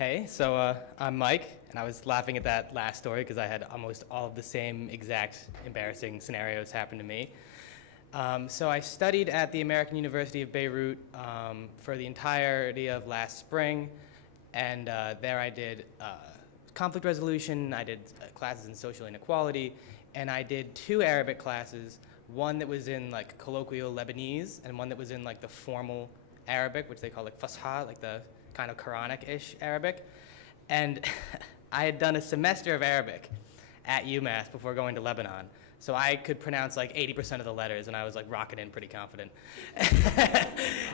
Hey, I'm Mike, and I was laughing at that last story because I had almost all of the same exact embarrassing scenarios happen to me. So I studied at the American University of Beirut for the entirety of last spring, and there I did conflict resolution, I did classes in social inequality, and I did two Arabic classes, one that was in like colloquial Lebanese, and one that was in like the formal Arabic, which they call like Fusha, like the kind of Quranic-ish Arabic. And I had done a semester of Arabic at UMass before going to Lebanon. So I could pronounce like 80% of the letters, and I was like rocking in pretty confident.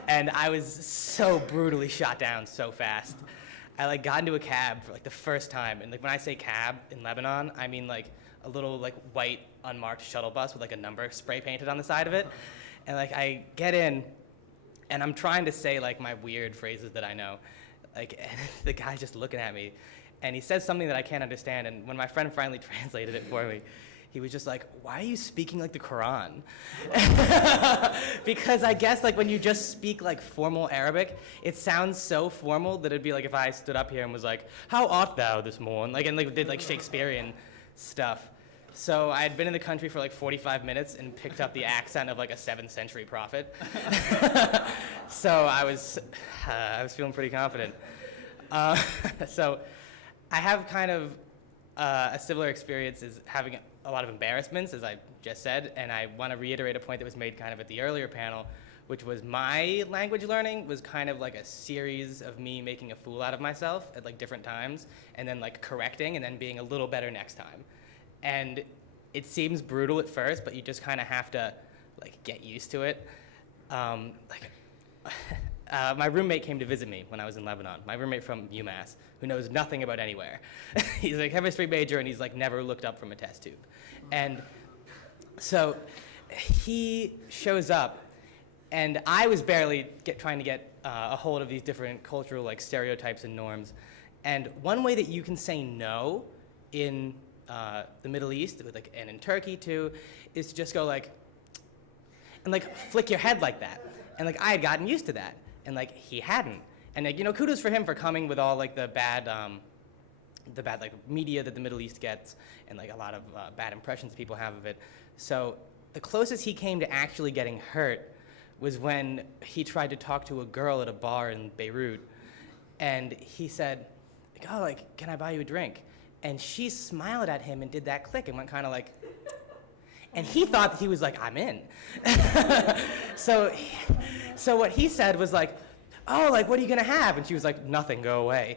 And I was so brutally shot down so fast. I like got into a cab for like the first time, and like when I say cab in Lebanon, I mean like a little like white unmarked shuttle bus with like a number spray painted on the side of it. And like I get in, and I'm trying to say like my weird phrases that I know, like, and the guy's just looking at me, and he says something that I can't understand. And when my friend finally translated it for me, he was just like, "Why are you speaking like the Quran?" Because I guess like when you just speak like formal Arabic, it sounds so formal that it'd be like if I stood up here and was like, "How art thou this morn?" Like and like did like Shakespearean stuff. So I had been in the country for like 45 minutes and picked up the accent of like a 7th century prophet. So I was feeling pretty confident. So I have kind of a similar experience as having a lot of embarrassments, as I just said, and I want to reiterate a point that was made kind of at the earlier panel, which was my language learning was kind of like a series of me making a fool out of myself at like different times, and then like correcting, and then being a little better next time. And it seems brutal at first, but you just kind of have to like get used to it. My roommate came to visit me when I was in Lebanon. My roommate from UMass, who knows nothing about anywhere. He's a chemistry major, and he's like never looked up from a test tube. And so he shows up, and I was barely trying to get a hold of these different cultural like stereotypes and norms. And one way that you can say no in the Middle East, and in Turkey too, is to just go like, and like flick your head like that. And like I had gotten used to that, and like he hadn't. And like, you know, kudos for him for coming with all like the bad like media that the Middle East gets, and like a lot of bad impressions people have of it. So the closest he came to actually getting hurt was when he tried to talk to a girl at a bar in Beirut, and he said, like, "Oh, like, can I buy you a drink?" And she smiled at him and did that click and went kind of like, and he thought that he was like, "I'm in." So what he said was like, "Oh, like, what are you gonna have?" And she was like, "Nothing, go away."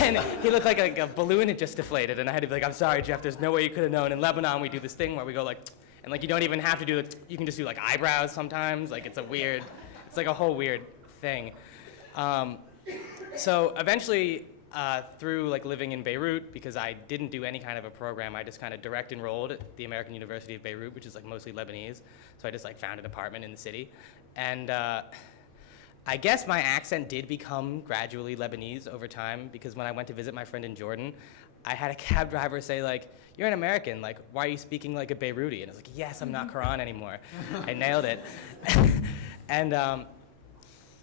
And he looked like a balloon had just deflated, and I had to be like, "I'm sorry, Jeff, there's no way you could have known." In Lebanon, we do this thing where we go like, and like you don't even have to do it, you can just do like eyebrows sometimes, like it's like a whole weird thing. So eventually, through like living in Beirut, because I didn't do any kind of a program, I just kind of direct enrolled at the American University of Beirut, which is like mostly Lebanese. So I just like found an apartment in the city. And I guess my accent did become gradually Lebanese over time, because when I went to visit my friend in Jordan, I had a cab driver say like, "You're an American, like why are you speaking like a Beiruti?" And I was like, "Yes, I'm not Quran anymore." I nailed it. And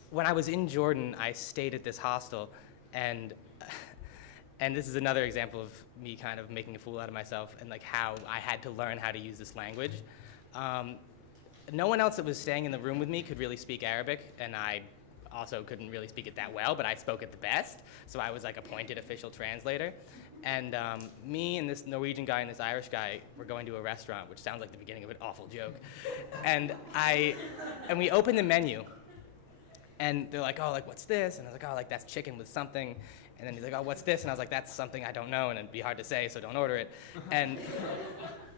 when I was in Jordan, I stayed at this hostel, and this is another example of me kind of making a fool out of myself, and like how I had to learn how to use this language. No one else that was staying in the room with me could really speak Arabic, and I also couldn't really speak it that well, but I spoke it the best, so I was like appointed official translator. And me and this Norwegian guy and this Irish guy were going to a restaurant, which sounds like the beginning of an awful joke. And we opened the menu, and they're like, "Oh, like, what's this?" And I was like, "Oh, like, that's chicken with something." And then he's like, "Oh, what's this?" And I was like, "That's something I don't know, and it'd be hard to say, so don't order it." And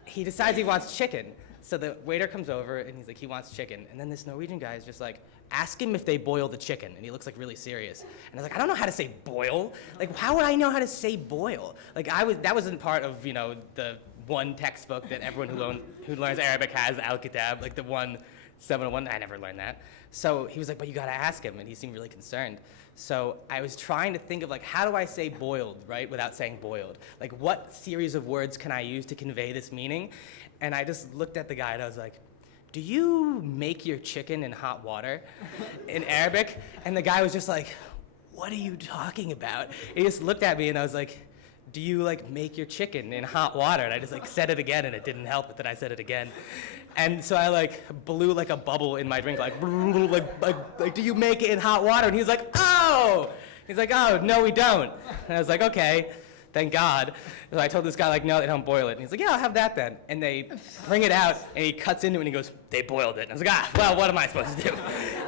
he decides he wants chicken. So the waiter comes over, and he's like, he wants chicken. And then this Norwegian guy is just like, "Ask him if they boil the chicken." And he looks like really serious. And I was like, "I don't know how to say boil. Like, how would I know how to say boil?" Like, that wasn't part of, you know, the one textbook that everyone who learns Arabic has, Al-Kitab, like the one 701. I never learned that. So he was like, "But you gotta ask him," and he seemed really concerned. So I was trying to think of like, how do I say boiled, right, without saying boiled? Like, what series of words can I use to convey this meaning? And I just looked at the guy and I was like, "Do you make your chicken in hot water?" in Arabic? And the guy was just like, what are you talking about? And he just looked at me and I was like, do you like make your chicken in hot water? And I just like said it again and it didn't help, but then I said it again. And so I like blew like a bubble in my drink, like do you make it in hot water? And he was like, oh! He's like, oh, no, we don't. And I was like, okay, thank God. So I told this guy, like, no, they don't boil it. And he's like, yeah, I'll have that then. And they bring it out, and he cuts into it, and he goes, they boiled it. And I was like, well, what am I supposed to do?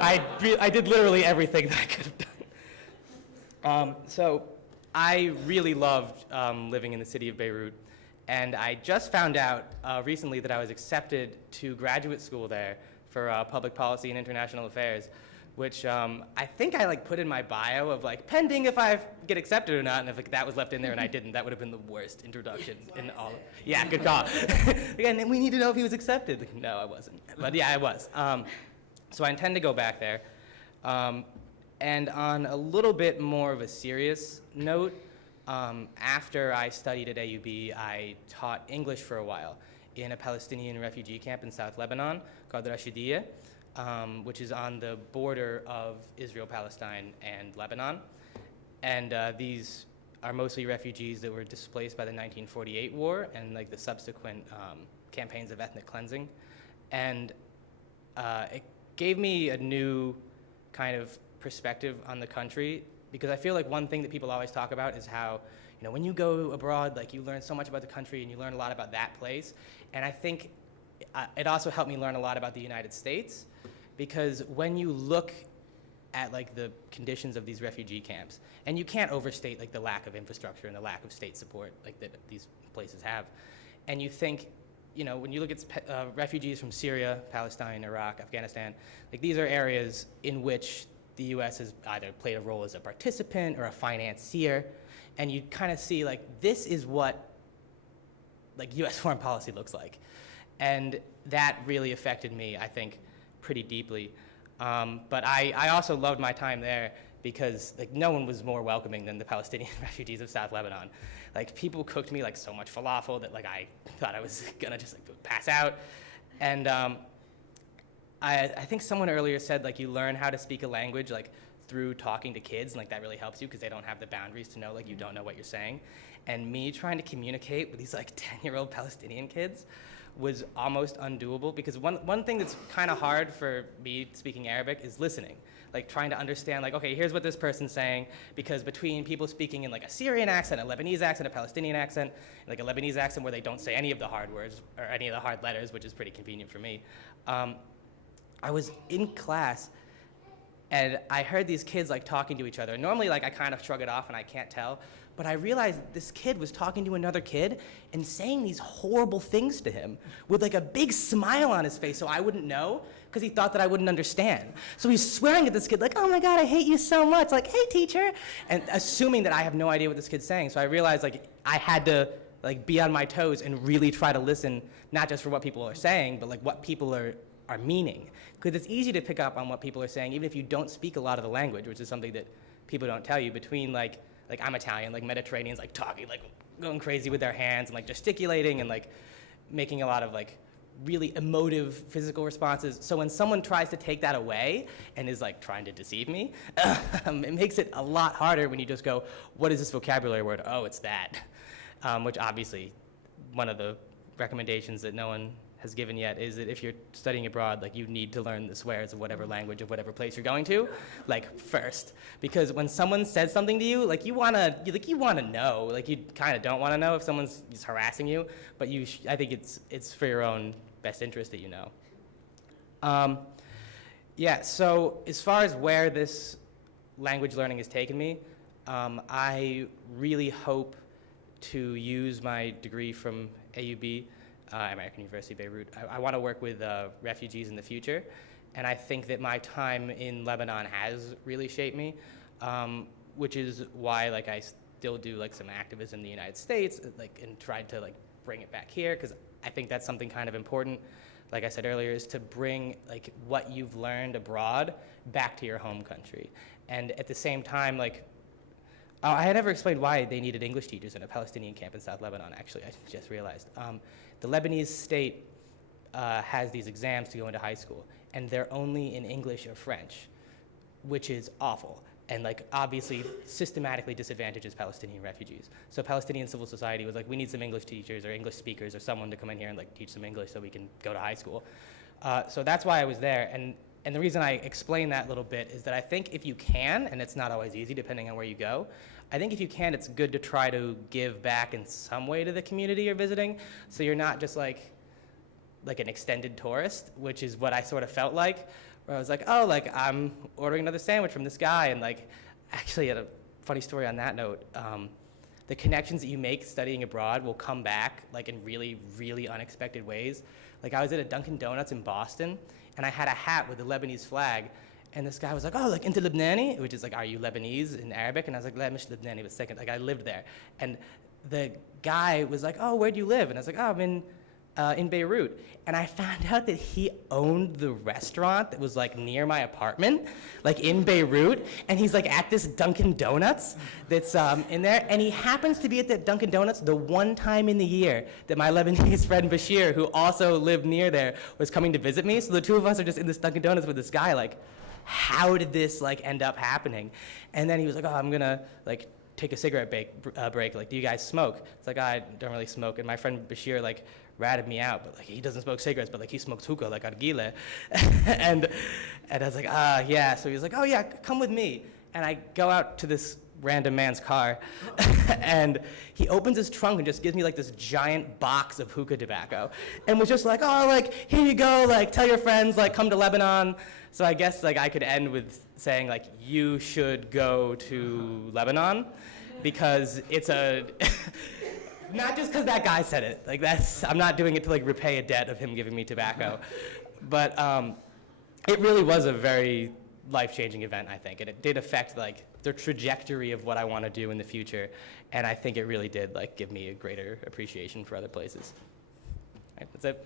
I did literally everything that I could have done. So I really loved living in the city of Beirut. And I just found out recently that I was accepted to graduate school there for public policy and international affairs, which I think I like put in my bio of like pending if I get accepted or not, and if like, that was left in there and I didn't, that would have been the worst introduction in all. Yeah, good call. Again, we need to know if he was accepted. Like, no, I wasn't, but yeah, I was. So I intend to go back there, and on a little bit more of a serious note, after I studied at AUB, I taught English for a while in a Palestinian refugee camp in South Lebanon called Rashidiyeh. Which is on the border of Israel, Palestine, and Lebanon. And these are mostly refugees that were displaced by the 1948 war and like the subsequent campaigns of ethnic cleansing. And it gave me a new kind of perspective on the country, because I feel like one thing that people always talk about is how, you know, when you go abroad, like you learn so much about the country and you learn a lot about that place. And I think it also helped me learn a lot about the United States, because when you look at like the conditions of these refugee camps, and you can't overstate like the lack of infrastructure and the lack of state support like that these places have, and you think, you know, when you look at refugees from Syria, Palestine, Iraq, Afghanistan, like these are areas in which the U.S. has either played a role as a participant or a financier, and you kind of see like this is what like U.S. foreign policy looks like. And that really affected me, I think, pretty deeply. But I also loved my time there because like no one was more welcoming than the Palestinian refugees of South Lebanon. Like people cooked me like so much falafel that like I thought I was gonna just like pass out. And I think someone earlier said like you learn how to speak a language like through talking to kids, and like that really helps you because they don't have the boundaries to know like you don't know what you're saying. And me trying to communicate with these like 10-year-old Palestinian kids was almost undoable, because one thing that's kind of hard for me speaking Arabic is listening, like trying to understand like, okay, here's what this person's saying, because between people speaking in like a Syrian accent, a Lebanese accent, a Palestinian accent, like a Lebanese accent where they don't say any of the hard words or any of the hard letters, which is pretty convenient for me. I was in class and I heard these kids like talking to each other. Normally like I kind of shrug it off and I can't tell, but I realized this kid was talking to another kid and saying these horrible things to him with like a big smile on his face so I wouldn't know, because he thought that I wouldn't understand. So he's swearing at this kid like, oh my God, I hate you so much, like, hey teacher, and assuming that I have no idea what this kid's saying. So I realized like I had to like be on my toes and really try to listen, not just for what people are saying, but like what people are meaning. Because it's easy to pick up on what people are saying even if you don't speak a lot of the language, which is something that people don't tell you. Between like I'm Italian, like Mediterraneans, like talking, like going crazy with their hands and like gesticulating and like making a lot of like really emotive physical responses. So when someone tries to take that away and is like trying to deceive me, it makes it a lot harder when you just go, what is this vocabulary word? Oh, it's that. Which obviously one of the recommendations that no one has given yet is that if you're studying abroad, like you need to learn the swears of whatever language of whatever place you're going to, like first, because when someone says something to you, like you wanna know, like you kind of don't want to know if someone's just harassing you, but I think it's for your own best interest that you know. Yeah. So as far as where this language learning has taken me, I really hope to use my degree from AUB. American University of Beirut. I want to work with refugees in the future, and I think that my time in Lebanon has really shaped me, which is why like I still do like some activism in the United States, like, and tried to like bring it back here, because I think that's something kind of important. Like I said earlier, is to bring like what you've learned abroad back to your home country, and at the same time like. I had never explained why they needed English teachers in a Palestinian camp in South Lebanon, actually. I just realized. The Lebanese state has these exams to go into high school, and they're only in English or French, which is awful, and like obviously systematically disadvantages Palestinian refugees. So Palestinian civil society was like, we need some English teachers or English speakers or someone to come in here and like teach some English so we can go to high school. So that's why I was there. And the reason I explain that little bit is that I think if you can, and it's not always easy depending on where you go, I think if you can, it's good to try to give back in some way to the community you're visiting, so you're not just like an extended tourist, which is what I sort of felt like, where I was like, oh, like I'm ordering another sandwich from this guy, and like, actually had a funny story on that note. The connections that you make studying abroad will come back like in really, really unexpected ways. Like I was at a Dunkin' Donuts in Boston, and I had a hat with the Lebanese flag, and this guy was like, oh, like into Lebanese, which is like, are you Lebanese in Arabic? And I was like, Lebanese Lebanese, but second, like I lived there. And the guy was like, oh, where do you live? And I was like, oh, I'm in Beirut. And I found out that he owned the restaurant that was like near my apartment, like in Beirut. And he's like at this Dunkin' Donuts that's in there. And he happens to be at that Dunkin' Donuts the one time in the year that my Lebanese friend Bashir, who also lived near there, was coming to visit me. So the two of us are just in this Dunkin' Donuts with this guy, like, how did this like end up happening? And then he was like, oh, I'm gonna like take a cigarette break. Like, do you guys smoke? It's like, I don't really smoke. And my friend Bashir like ratted me out, but like he doesn't smoke cigarettes, but like he smokes hookah, like argile. and I was like, yeah. So he was like, oh yeah, come with me. And I go out to this random man's car, and he opens his trunk and just gives me like this giant box of hookah tobacco, and was just like, oh, like here you go, like tell your friends, like come to Lebanon. So I guess like I could end with saying like you should go to Lebanon, because it's a not just because that guy said it. Like I'm not doing it to like repay a debt of him giving me tobacco, but it really was a very life-changing event, I think, and it did affect like the trajectory of what I want to do in the future, and I think it really did like give me a greater appreciation for other places. All right, that's it.